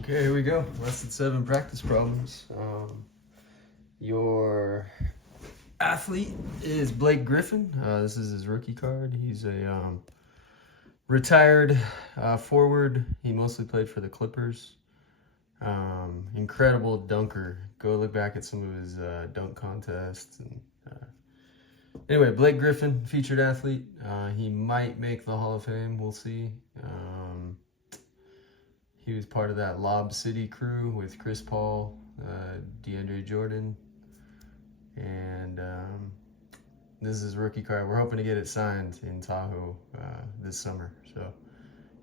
Okay, here we go. Lesson 7 practice problems. Your athlete is Blake Griffin. This is his rookie card. He's a retired forward. He mostly played for the Clippers. Incredible dunker. Go look back at some of his dunk contests. Anyway, Blake Griffin, featured athlete. He might make the Hall of Fame. We'll see. He was part of that Lob City crew with Chris Paul, DeAndre Jordan, and this is his rookie card. We're hoping to get it signed in Tahoe this summer. So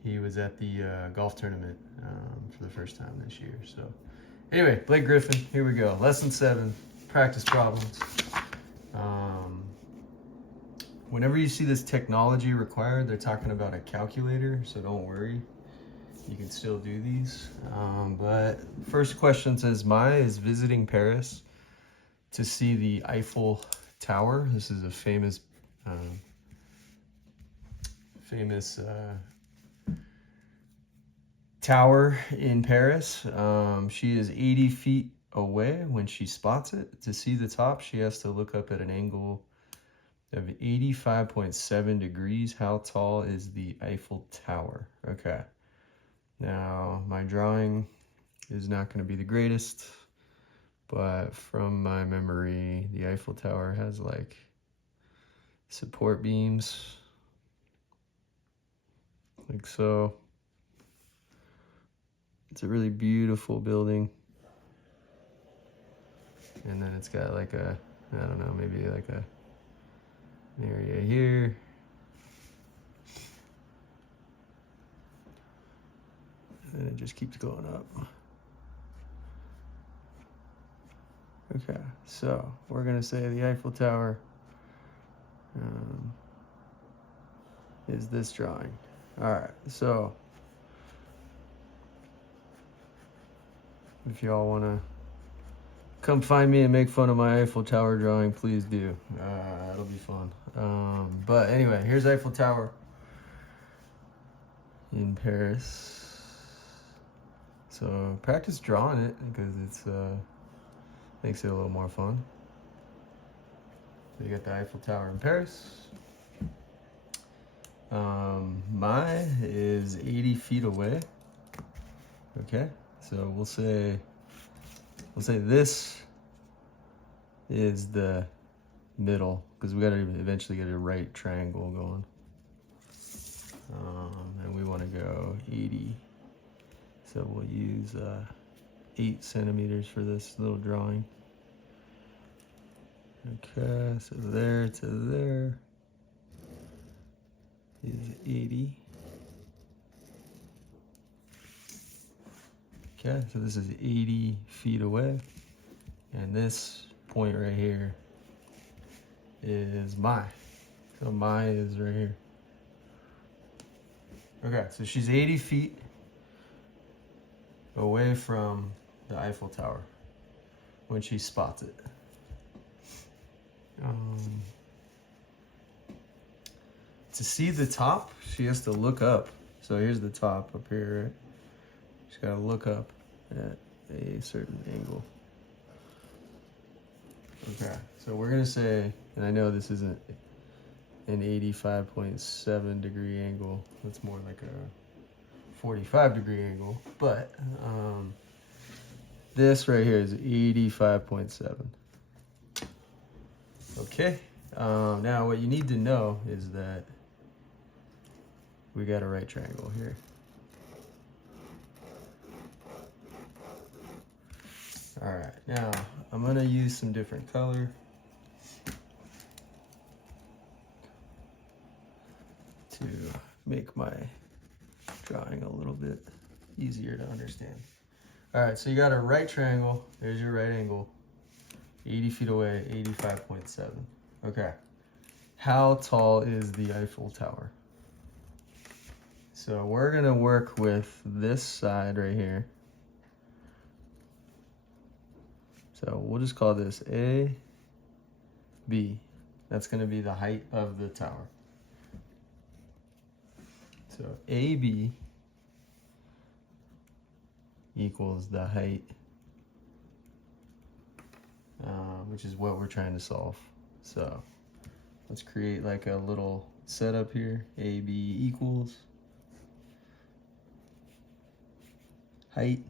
he was at the golf tournament for the first time this year. So anyway, Blake Griffin, here we go. Lesson 7, practice problems. Whenever you see this technology required, they're talking about a calculator, so don't worry. You can still do these. But first question says, Maya is visiting Paris to see the Eiffel Tower. This is a famous tower in Paris. She is 80 feet away when she spots it. To see the top, she has to look up at an angle of 85.7 degrees. How tall is the Eiffel Tower? Okay. Now, my drawing is not going to be the greatest, but from my memory, the Eiffel Tower has like support beams, like so. It's a really beautiful building. And then it's got like a, I don't know, maybe like an area here. And it just keeps going up. Okay, so we're gonna say the Eiffel Tower is this drawing. All right, so if y'all wanna come find me and make fun of my Eiffel Tower drawing, please do. It'll be fun. But anyway, here's Eiffel Tower in Paris. So practice drawing it because it's makes it a little more fun. So you got the Eiffel Tower in Paris. Mine is 80 feet away. Okay, so we'll say this is the middle because we got to eventually get a right triangle going. And we want to go 80. So we'll use 8 centimeters for this little drawing. Okay, so there to there is 80. Okay, so this is 80 feet away. And this point right here is my. So my is right here. Okay, so she's 80 feet away from the Eiffel Tower when she spots it. To see the top, she has to look up. So here's the top up here, right? She's got to look up at a certain angle. Okay, so we're gonna say, and I know this isn't an 85.7 degree angle. That's more like a 45 degree angle, but this right here is 85.7. Okay, now what you need to know is that we got a right triangle here. All right, now I'm gonna use some different color to make my drawing a little bit easier to understand. All right, so you got a right triangle. There's your right angle. 80 feet away, 85.7. Okay. How tall is the Eiffel Tower? So we're gonna work with this side right here. So we'll just call this A, B. That's gonna be the height of the tower. So AB equals the height, which is what we're trying to solve. So let's create like a little setup here. AB equals height,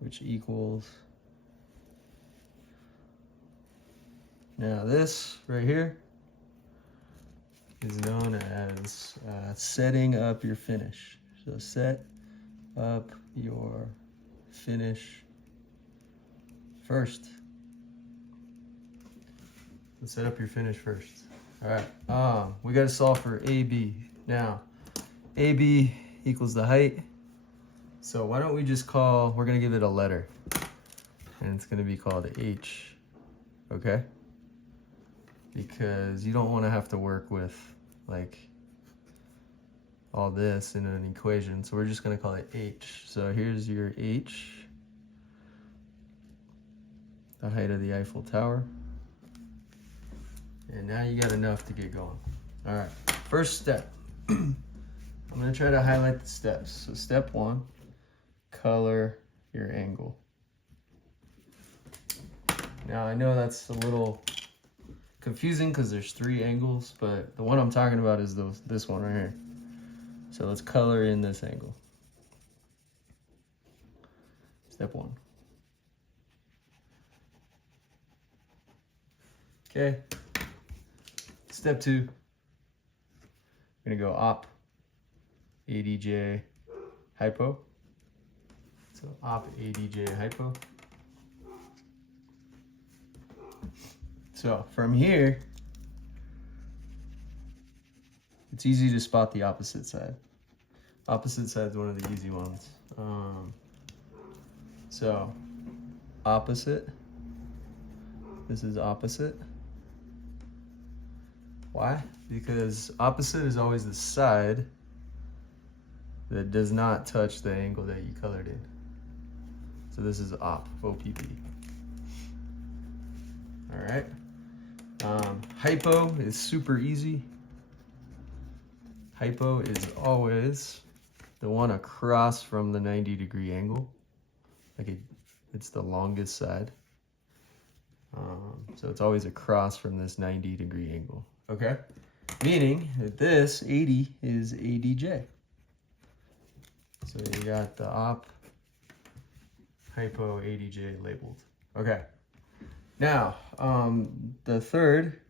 which equals, now this right here is known as setting up your finish. So set up your finish first. Let's set up your finish first. All right, we got to solve for AB. Now, AB equals the height. So why don't we just call, we're gonna give it a letter, and it's gonna be called H, okay? Because you don't wanna have to work with like all this in an equation. So we're just gonna call it H. So here's your H, the height of the Eiffel Tower. And now you got enough to get going. All right, first step. I'm gonna try to highlight the steps. So step 1, color your angle. Now I know that's a little confusing because there's 3 angles, but the one I'm talking about is this one right here. So let's color in this angle. Step 1. Okay. Step 2. We're gonna go op ADJ hypo. So op ADJ hypo. So from here, it's easy to spot the opposite side. Opposite side is one of the easy ones. So opposite, this is opposite. Why? Because opposite is always the side that does not touch the angle that you colored in. So this is OPP. All right. Hypo is super easy. Hypo is always the one across from the 90-degree angle. Like it's the longest side. So it's always across from this 90-degree angle. Okay? Meaning that this 80 is ADJ. So you got the op hypo ADJ labeled. Okay. Now, the third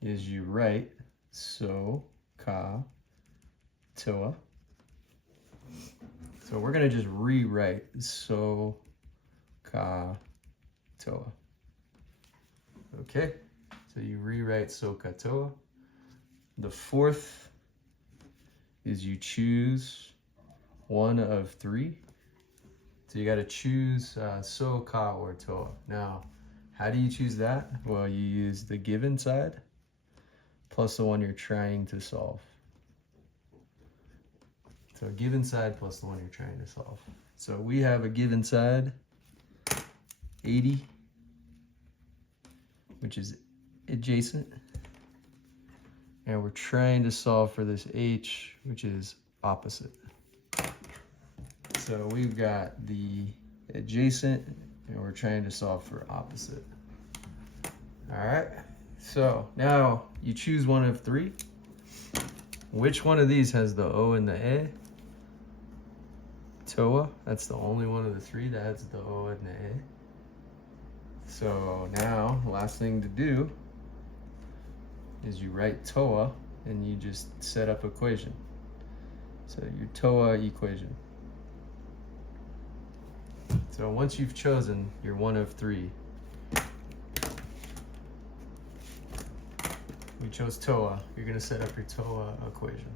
is you write so ka toa. So we're gonna just rewrite so ka toa. Okay, so you rewrite so ka toa. The fourth is you choose one of 3. So you got to choose so, ka, or toa. Now, how do you choose that? Well, you use the given side plus the one you're trying to solve. So given side plus the one you're trying to solve. So we have a given side, 80, which is adjacent. And we're trying to solve for this H, which is opposite. So we've got the adjacent, and we're trying to solve for opposite. All right, so now you choose one of 3. Which one of these has the O and the A? Toa, that's the only one of the 3 that has the O and the A. So now, the last thing to do is you write toa, and you just set up equation. So your toa equation. So once you've chosen your one of 3, we chose toa, you're gonna set up your toa equation.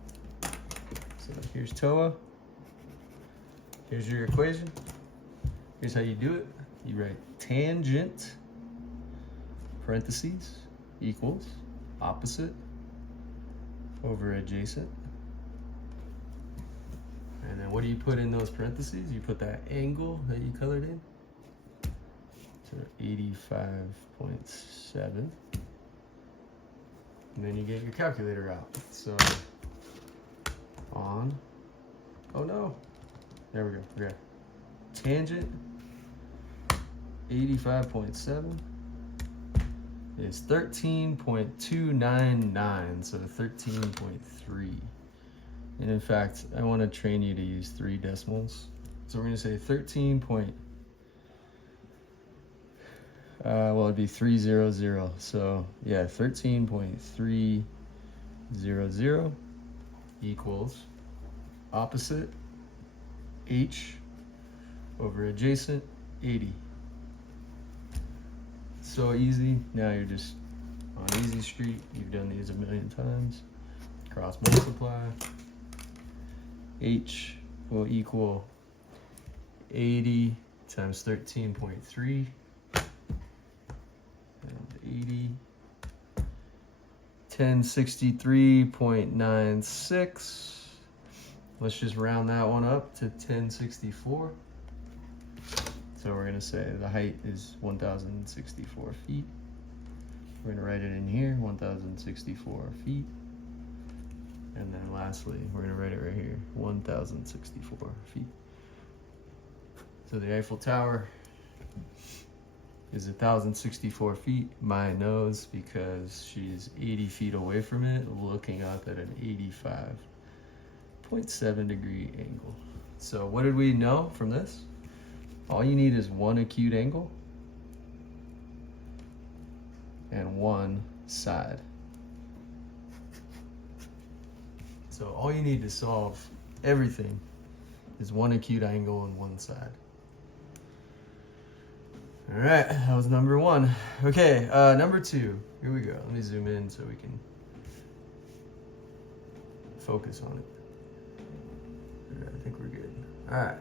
So here's toa, here's your equation, here's how you do it. You write tangent, parentheses, equals, opposite, over adjacent. And then what do you put in those parentheses? You put that angle that you colored in. So 85.7. And then you get your calculator out. So on, oh no, There we go. Okay. Tangent 85.7 is 13.299, so 13.3. And in fact, I want to train you to use 3 decimals. So we're going to say 13 point, well, it'd be 300. So yeah, 13.300 equals opposite h over adjacent 80. So easy. Now you're just on easy street. You've done these a million times. Cross multiply. H will equal 80 times 13.3 and 80. 1063.96. Let's just round that one up to 1064. So we're going to say the height is 1,064 feet. We're going to write it in here, 1,064 feet. And then lastly, we're going to write it right here, 1,064 feet. So the Eiffel Tower is 1,064 feet. Maya knows because she's 80 feet away from it, looking up at an 85.7 degree angle. So what did we know from this? All you need is one acute angle and one side. So all you need to solve everything is one acute angle and one side. All right, that was number 1. Okay, number 2. Here we go. Let me zoom in so we can focus on it. I think we're good. All right,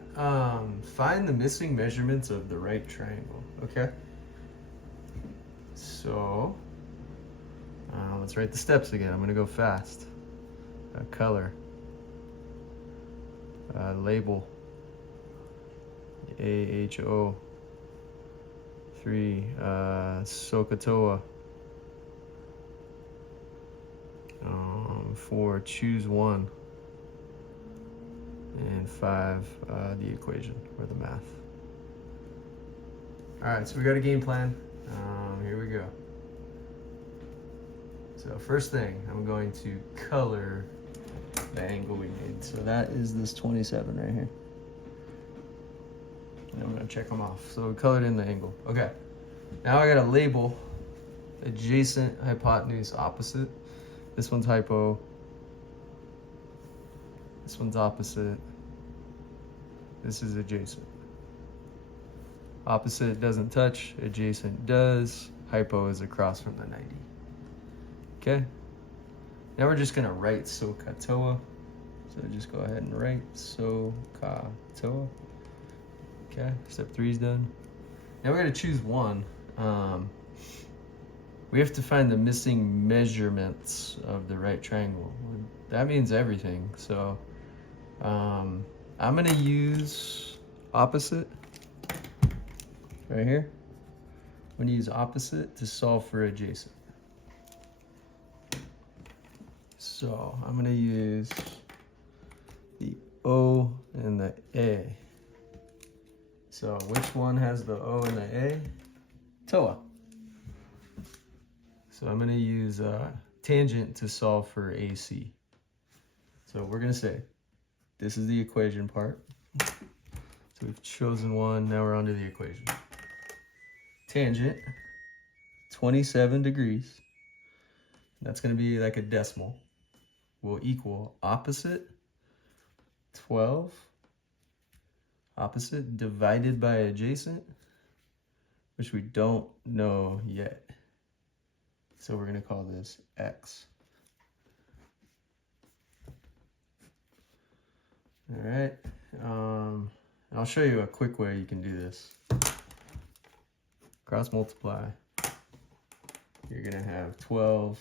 find the missing measurements of the right triangle. Okay. So let's write the steps again. I'm gonna go fast. Color, label, AHO, 3, SOHCAHTOA, 4, choose one, and 5, the equation or the math. All right, so we got a game plan. Here we go. So first thing, I'm going to color the angle we made. So that is this 27 right here. And I'm gonna check them off. So we colored in the angle. Okay. Now I gotta label adjacent, hypotenuse, opposite. This one's hypo. This one's opposite. This is adjacent. Opposite doesn't touch, adjacent does. Hypo is across from the 90. Okay. Now we're just gonna write SOHCAHTOA. So just go ahead and write SOHCAHTOA. Okay, step 3 is done. Now we're gonna choose one. We have to find the missing measurements of the right triangle. That means everything. So I'm gonna use opposite right here. I'm gonna use opposite to solve for adjacent. So I'm gonna use the O and the A. So which one has the O and the A? TOA. So I'm gonna use tangent to solve for AC. So we're gonna say, this is the equation part. So we've chosen one, now we're onto the equation. Tangent, 27 degrees. That's gonna be like a decimal. Will equal opposite 12, opposite divided by adjacent, which we don't know yet. So we're gonna call this X. All right, and I'll show you a quick way you can do this. Cross multiply. You're gonna have 12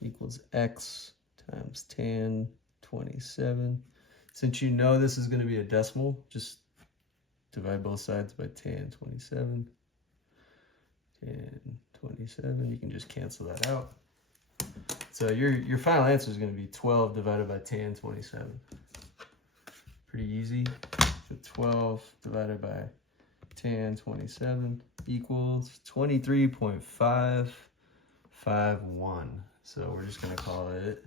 equals X times tan 27. Since you know this is going to be a decimal, just divide both sides by tan 27. Tan 27, you can just cancel that out. So your final answer is going to be 12 divided by tan 27. pretty easy. So 12 divided by tan 27 equals 23.551. So we're just gonna call it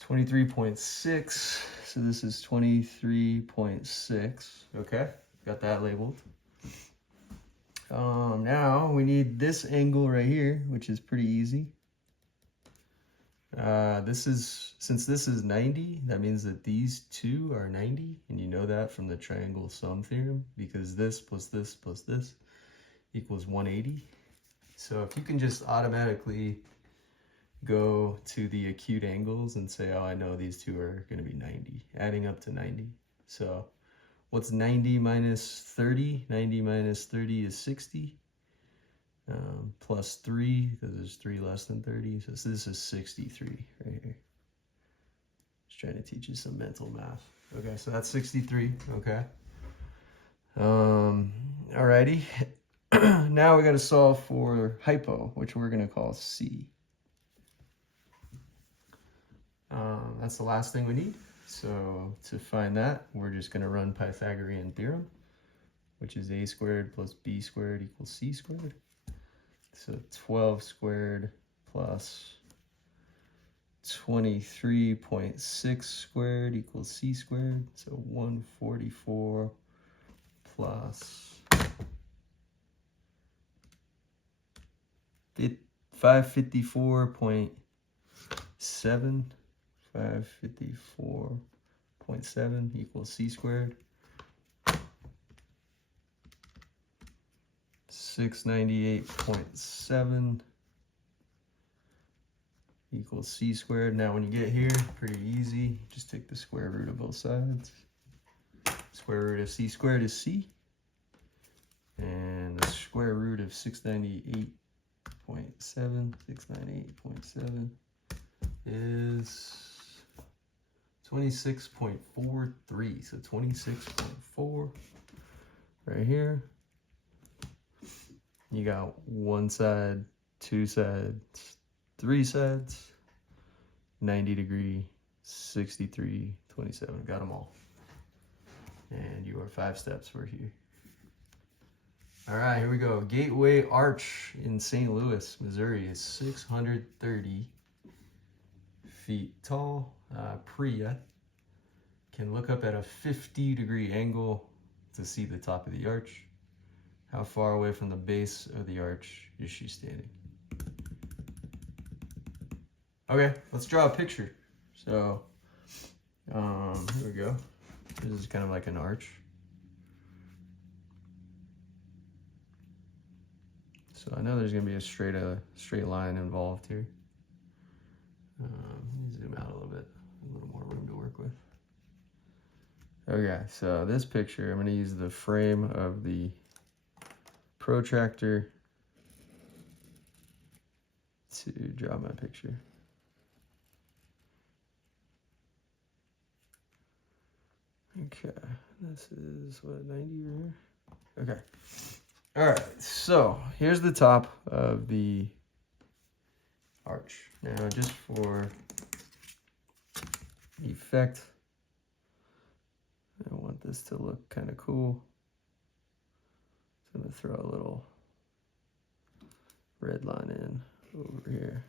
23.6. So this is 23.6. Okay, got that labeled. Now we need this angle right here, which is pretty easy. Since this is 90, that means that these two are 90, and you know that from the triangle sum theorem, because this plus this plus this equals 180. So if you can just automatically go to the acute angles and say, oh, I know these two are going to be 90, adding up to 90. So what's 90 minus 30? 90 minus 30 is 60. Plus 3, because there's 3 less than 30. So this is 63 right here. Just trying to teach you some mental math. Okay, so that's 63. Okay. Alrighty. Now we got to solve for hypo, which we're going to call C. That's the last thing we need. So to find that, we're just going to run Pythagorean theorem, which is a squared plus b squared equals c squared. So 12 squared plus 23.6 squared equals c squared. So 144 plus 554.7. 554.7 equals c squared. 698.7 equals c squared. Now when you get here, pretty easy. Just take the square root of both sides. Square root of c squared is c. And the square root of 698.7 is 26.43. So 26.4 right here. You got one side, two sides, three sides, 90 degree, 63, 27. Got them all. And you are 5 steps for here. All right, here we go. Gateway Arch in St. Louis, Missouri is 630 feet tall. Priya can look up at a 50-degree angle to see the top of the arch. How far away from the base of the arch is she standing? Okay, let's draw a picture. So, here we go. This is kind of like an arch. So I know there's gonna be a straight line involved here. Let me zoom out a little more room to work with. Okay, so this picture, I'm gonna use the frame of the protractor to draw my picture. Okay, this is what, 90 right here? Okay. All right, so here's the top of the arch. Now, just for effect, I want this to look kind of cool. So I'm gonna throw a little red line in over here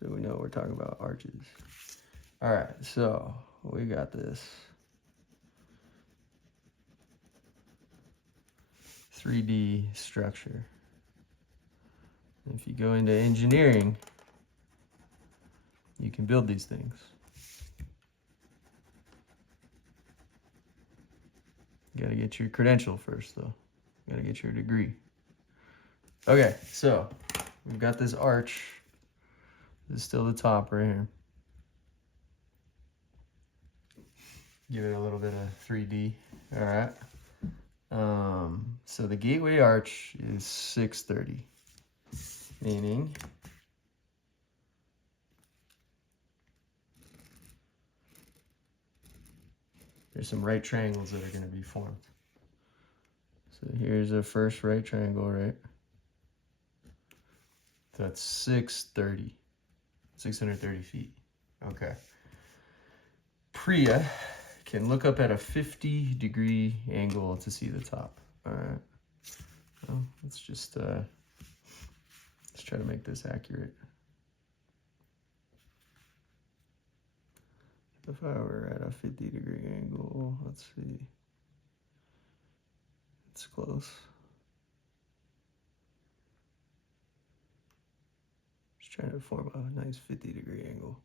so we know we're talking about arches. All right, so we got this 3D structure. If you go into engineering, you can build these things. You gotta get your credential first, though. You gotta get your degree. Okay, so we've got this arch. This is still the top right here. Give it a little bit of 3D. All right. So the gateway arch is 630, meaning there's some right triangles that are going to be formed. So here's a first right triangle, right? So that's 630 feet. Okay. Priya and look up at a 50-degree angle to see the top. All right. Well, let's just let's try to make this accurate. If I were at a 50-degree angle, let's see. It's close. Just trying to form a nice 50-degree angle.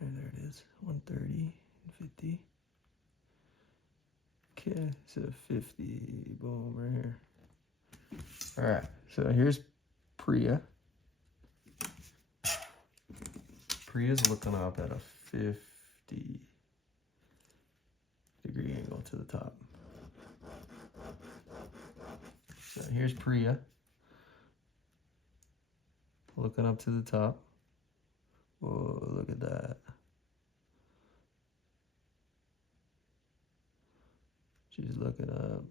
And there it is, 130 and 50. Okay, so 50, boom, right here. All right, so here's Priya. Priya's looking up at a 50-degree angle to the top. So here's Priya looking up to the top. Whoa, look at that. She's looking up.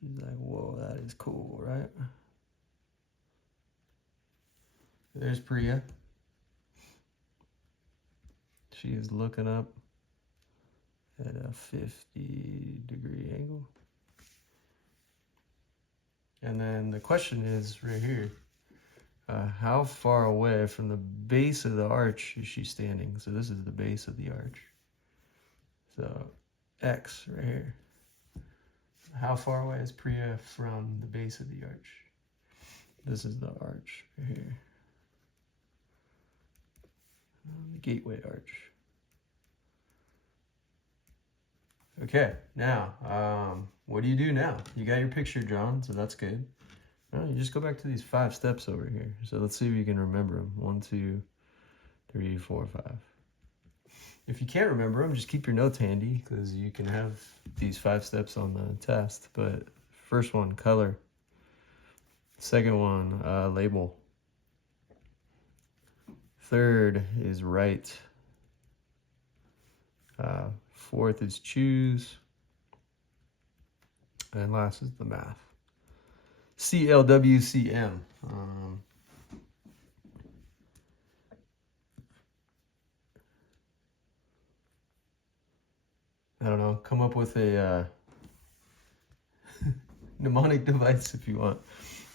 She's like, whoa, that is cool, right? There's Priya. She is looking up at a 50-degree angle. And then the question is right here, how far away from the base of the arch is she standing? So this is the base of the arch. So X right here. How far away is Priya from the base of the arch? This is the arch right here. The gateway arch. Okay, now, what do you do now? You got your picture drawn, so that's good. Well, you just go back to these 5 steps over here. So let's see if you can remember them. 1, 2, 3, 4, 5. If you can't remember them, just keep your notes handy because you can have these 5 steps on the test. But first one, color. Second one, label. Third is write. Fourth is choose. And last is the math. CLWCM. I don't know, come up with a mnemonic device if you want.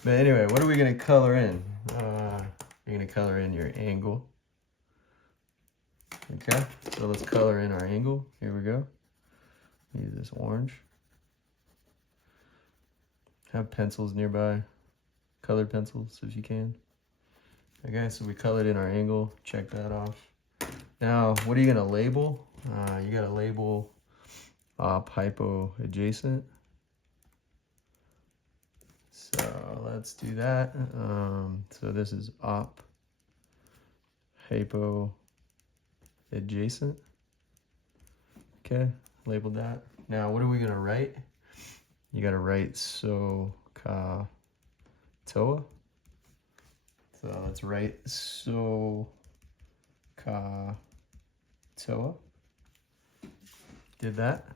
But anyway, what are we going to color in? You're going to color in your angle. Okay, so let's color in our angle. Here we go. Use this orange. Have pencils nearby. Colored pencils if you can. Okay, so we colored in our angle. Check that off. Now, what are you going to label? You got to label op hypo adjacent. So let's do that. So this is op hypo adjacent. Okay, labeled that. Now, what are we gonna write? You gotta write so ka toa. So let's write so ka toa. Did that.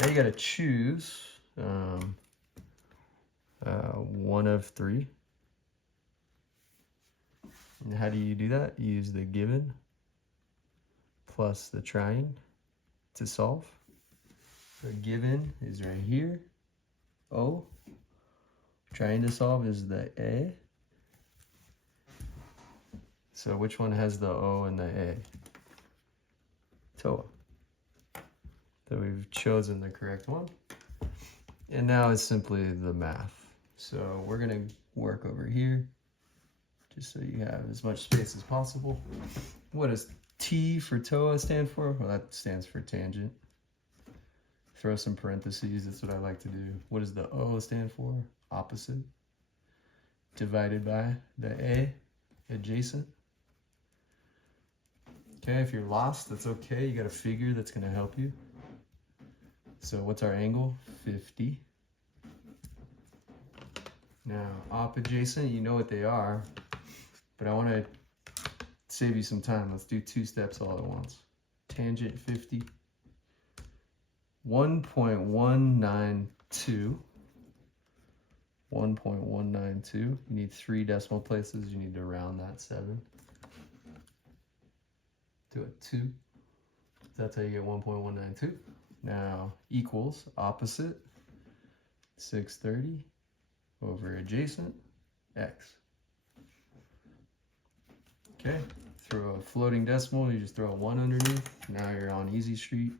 Now you gotta choose one of 3. And how do you do that? You use the given plus the trying to solve. The given is right here, O. Trying to solve is the A. So which one has the O and the A? TOA. So we've chosen the correct one. And now it's simply the math. So we're gonna work over here, just so you have as much space as possible. What does T for TOA stand for? Well, that stands for tangent. Throw some parentheses, that's what I like to do. What does the O stand for? Opposite. Divided by the A, adjacent. Okay, if you're lost, that's okay. You got a figure that's gonna help you. So what's our angle? 50. Now, op adjacent, you know what they are, but I want to save you some time. Let's do 2 steps all at once. Tangent 50. 1.192. 1.192. You need 3 decimal places. You need to round that 7 to a 2. That's how you get 1.192. Now equals opposite 630 over adjacent x. Okay, throw a floating decimal, you just throw a 1 underneath. Now you're on easy street.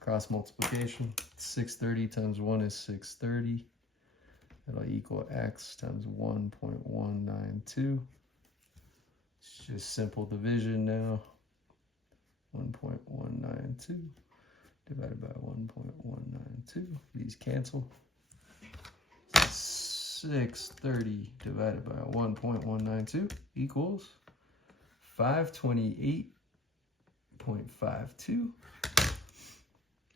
Cross multiplication, 630 times 1 is 630. That'll equal x times 1.192. It's just simple division now. 1.192 divided by 1.192. These cancel. 630 divided by 1.192 equals 528.52.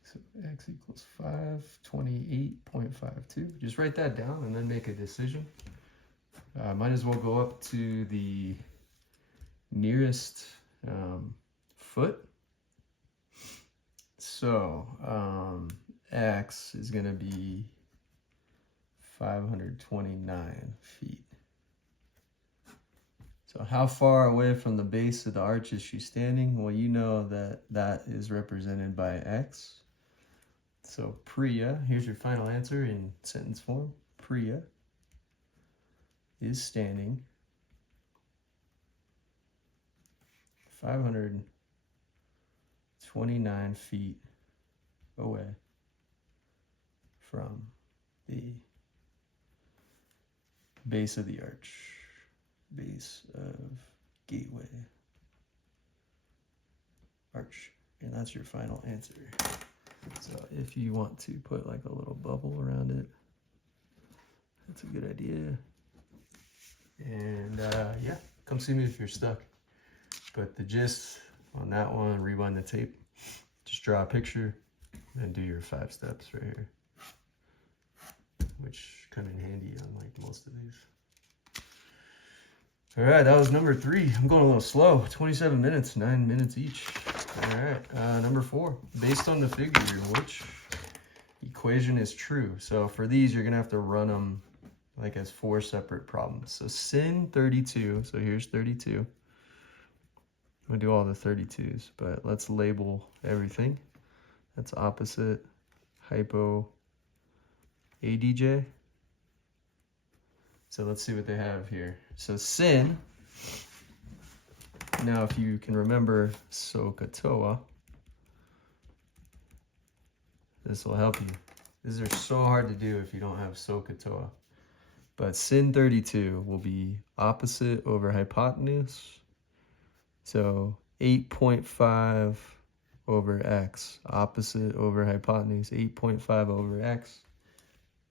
So x equals 528.52. Just write that down and then make a decision. Might as well go up to the nearest foot. So x is going to be 529 feet. So how far away from the base of the arch is she standing? Well, you know that that is represented by x. So Priya, here's your final answer in sentence form. Priya is standing 529 feet away from the base of the arch, base of gateway arch, and that's your final answer. So if you want to put like a little bubble around it, that's a good idea. And yeah, come see me if you're stuck. But the gist on that one, rewind the tape, just draw a picture and do your 5 steps right here, which come in handy on like most of these. All right, that was number 3. I'm going a little slow, 27 minutes, 9 minutes each. All right, number 4, based on the figure, which equation is true? So for these, you're gonna have to run them like as 4 separate problems. So sin 32, so here's 32. We'll do all the 32s, but let's label everything. That's opposite hypo ADJ. So let's see what they have here. So sin, now if you can remember SOHCAHTOA, this will help you. These are so hard to do if you don't have SOHCAHTOA. But sin 32 will be opposite over hypotenuse. So 8.5 over x, opposite over hypotenuse, 8.5 over x,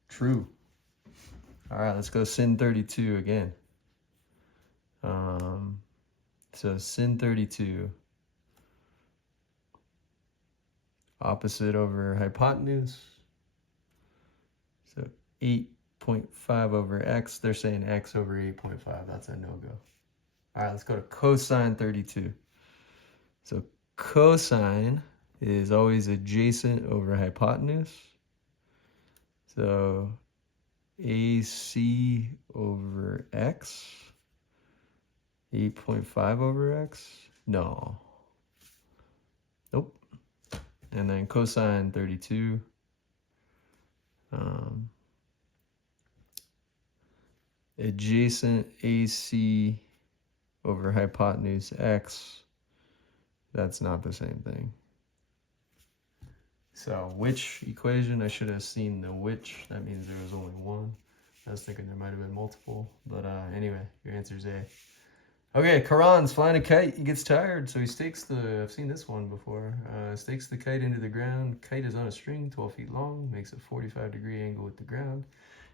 true. All right, let's go sin 32 again. So sin 32, opposite over hypotenuse. So 8.5 over x, they're saying x over 8.5, that's a no-go. All right, let's go to cosine 32. So cosine is always adjacent over hypotenuse. So AC over x, 8.5 over x, no. Nope. And then cosine 32. Adjacent AC over hypotenuse x, that's not the same thing. So which equation, I should have seen the which, that means there was only one. I was thinking there might have been multiple, but anyway, your answer is A. Okay, Karan's flying a kite, he gets tired, so he stakes the, I've seen this one before, stakes the kite into the ground. Kite is on a string, 12 feet long, makes a 45-degree angle with the ground.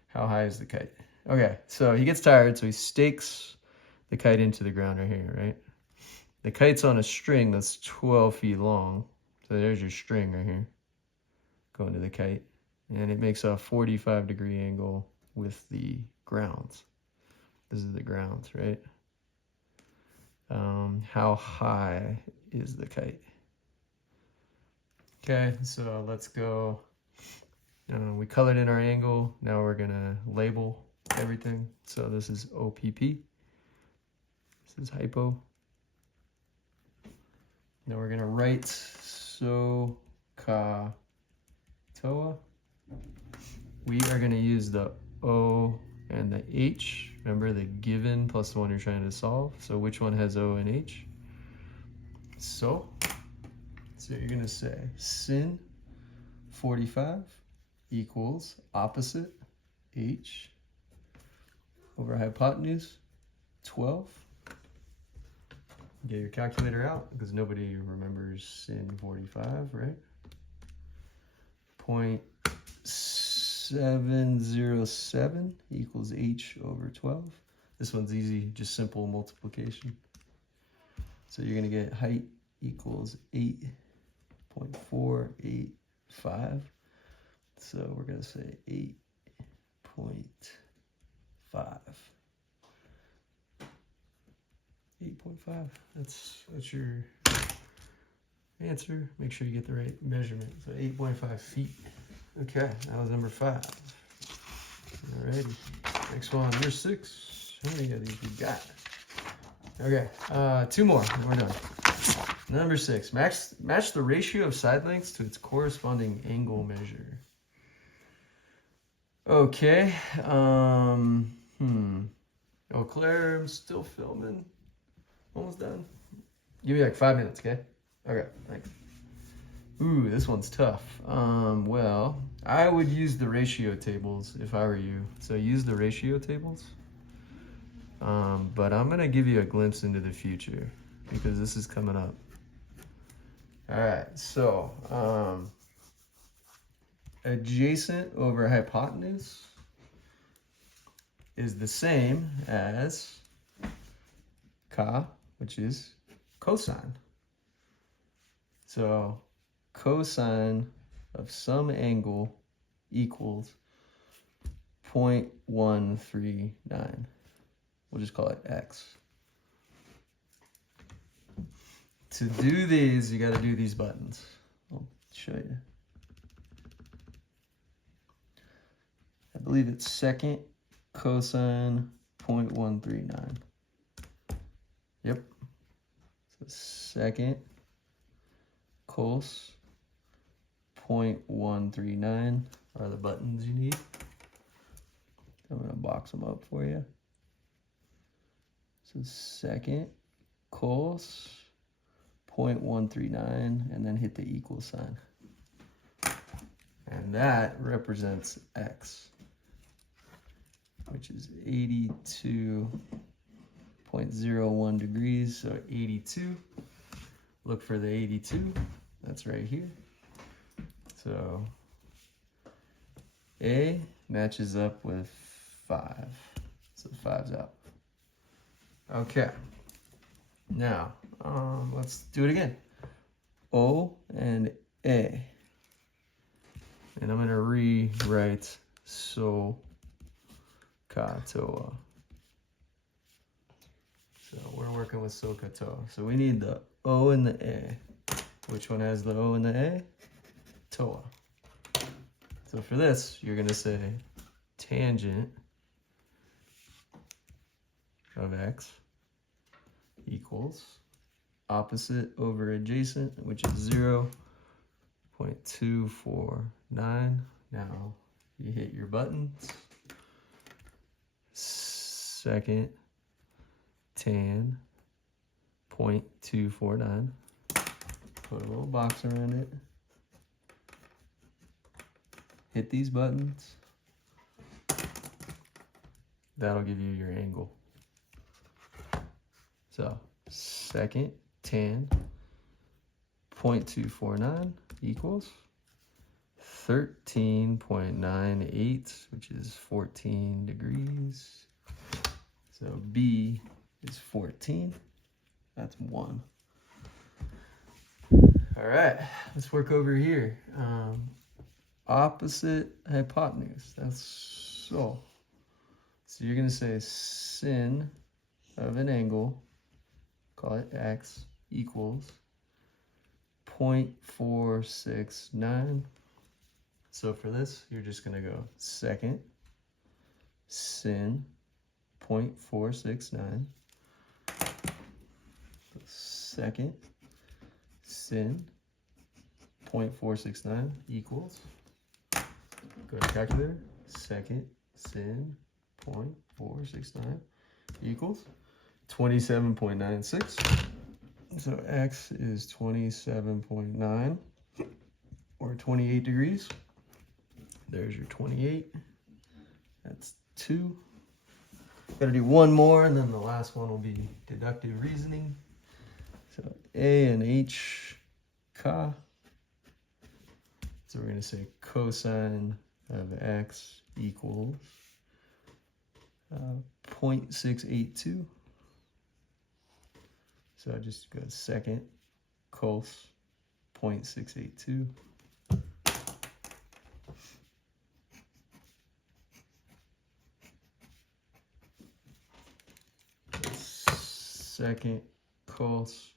How high is the kite? Okay, so he gets tired, so he stakes the kite into the ground right here, right? The kite's on a string that's 12 feet long. So there's your string right here, going to the kite. And it makes a 45-degree angle with the grounds. This is the grounds, right? How high is the kite? Okay, so let's go. We colored in our angle. Now we're gonna label everything. So this is OPP. This is hypo. Now we're gonna write SOHCAHTOA. We are going to use the O and the H. Remember the given plus the one you're trying to solve. So which one has O and H? So you're going to say sin 45 equals opposite H over hypotenuse 12. Get your calculator out because nobody remembers sin 45, right? 0.707 equals H over 12. This one's easy, just simple multiplication. So you're going to get height equals 8.485. So we're going to say 8.5. 8.5. That's your answer. Make sure you get the right measurement. So 8.5 feet. Okay, that was number 5. Alrighty. Next one, number 6. How many of these we got? Okay, 2 more and we're done. Number 6. Match the ratio of side lengths to its corresponding angle measure. Okay. Oh, Claire, I'm still filming. Almost done. Give me like 5 minutes, okay? Okay, thanks. Ooh, this one's tough. Well, I would use the ratio tables if I were you. So use the ratio tables. But I'm gonna give you a glimpse into the future because this is coming up. All right, so adjacent over hypotenuse is the same as ka, which is cosine. So cosine of some angle equals 0.139. We'll just call it x. To do these, you got to do these buttons. I'll show you. I believe it's second cosine 0.139. Yep. So second cos 0.139 are the buttons you need. I'm going to box them up for you. So second cos 0.139 and then hit the equal sign. And that represents x, which is 82.01 degrees. So 82, look for the 82, that's right here. So A matches up with 5, so 5's out. Okay, now let's do it again. O and A. And I'm going to rewrite SOHCAHTOA. So we're working with SOHCAHTOA. So we need the O and the A. Which one has the O and the A? TOA. So for this, you're going to say tangent of x equals opposite over adjacent, which is 0.249. Now you hit your buttons. Second tan 0.249. Put a little box around it. Hit these buttons. That'll give you your angle. So second tan 0.249 equals 13.98, which is 14 degrees. So B is 14. That's 1. All right, let's work over here. Opposite hypotenuse. That's so. So you're going to say sin of an angle, call it x, equals 0.469. So for this, you're just going to go second sin 0.469. Second sin 0.469 equals, go to calculator, second sin 0.469 equals 27.96. So x is 27.9 or 28 degrees. There's your 28. That's 2. Gotta do one more, and then the last one will be deductive reasoning. So A and H ka. So we're gonna say cosine of x equals 0.682. So I just go second cos 0.682. Second cos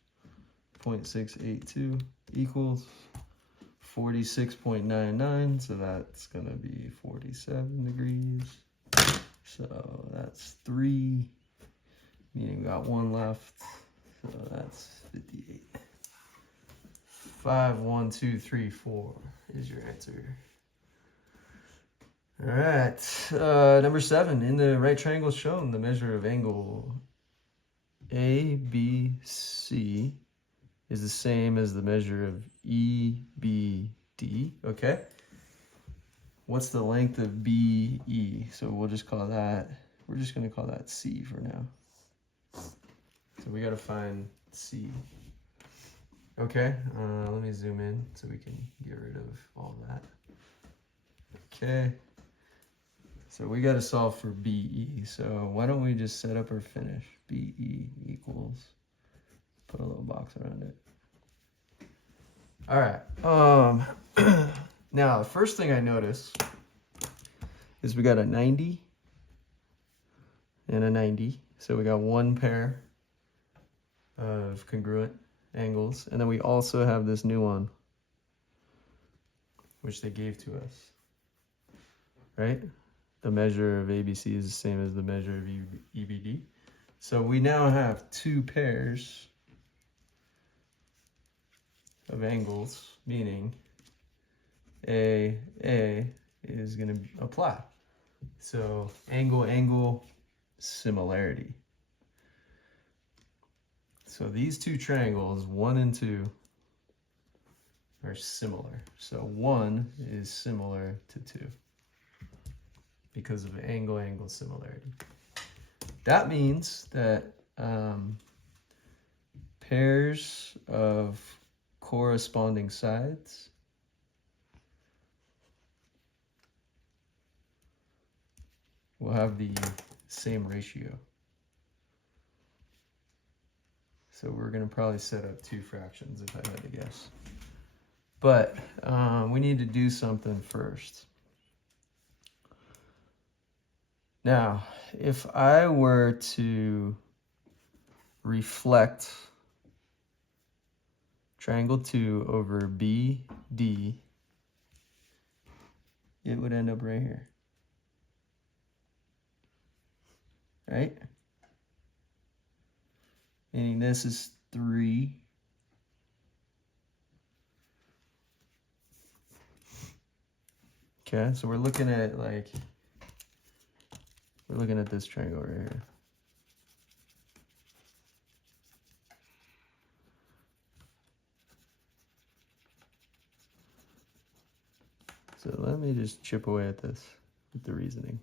0.682 equals 46.99. So that's going to be 47 degrees. So that's 3, meaning we got 1 left. So that's 58. 5, 1, 2, 3, 4 is your answer. All right. Number 7. In the right triangle shown, the measure of angle ABC is the same as the measure of EBD. Okay. What's the length of BE? So we'll just call that, we're just going to call that C for now. So we got to find C. Okay, let me zoom in so we can get rid of all that. Okay, so we got to solve for BE. So why don't we just set up our finish? BE equals, put a little box around it. All right, now the first thing I notice is we got a 90 and a 90. So we got one pair of congruent angles, and then we also have this new one which they gave to us, right? The measure of ABC is the same as the measure of EBD. So we now have two pairs of angles, meaning A is going to apply. So angle similarity. So these two triangles, 1 and 2, are similar. So 1 is similar to 2 because of angle similarity. That means that pairs of corresponding sides will have the same ratio. So we're going to probably set up 2 fractions if I had to guess. But we need to do something first. Now, if I were to reflect triangle 2 over BD, it would end up right here. Right? Meaning this is 3. Okay, so we're looking at this triangle right here. So let me just chip away at this with the reasoning.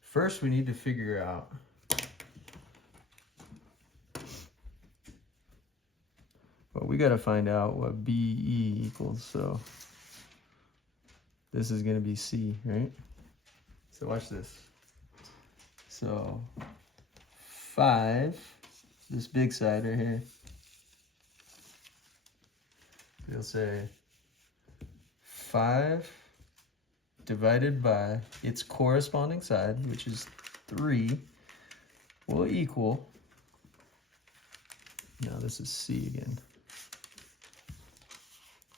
First, we need to figure out we got to find out what BE equals. So this is going to be C, right? So watch this. So 5, this big side right here, we'll say 5 divided by its corresponding side, which is 3, will equal, now this is C again,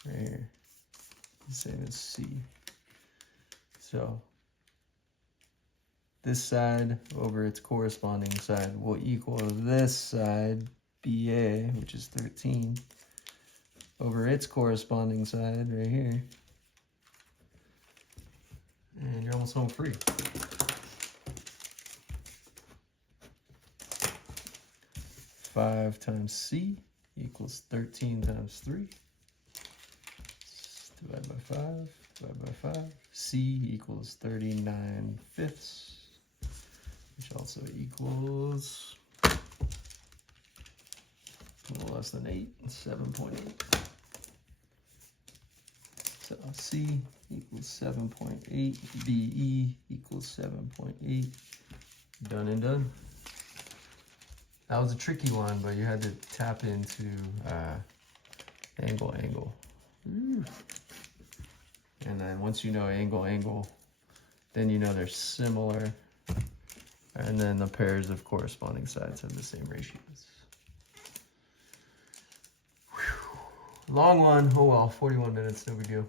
right here, the same as C. So this side over its corresponding side will equal this side, BA, which is 13, over its corresponding side right here. And you're almost home free. 5 times C equals 13 times 3. Divide by 5, divide by 5. C equals 39/5, which also equals a little less than 8, 7.8. So C equals 7.8, BE equals 7.8. Done and done. That was a tricky one, but you had to tap into angle. Ooh. And then once you know angle, then you know they're similar. And then the pairs of corresponding sides have the same ratios. Whew. Long one. Oh well, 41 minutes, no big deal.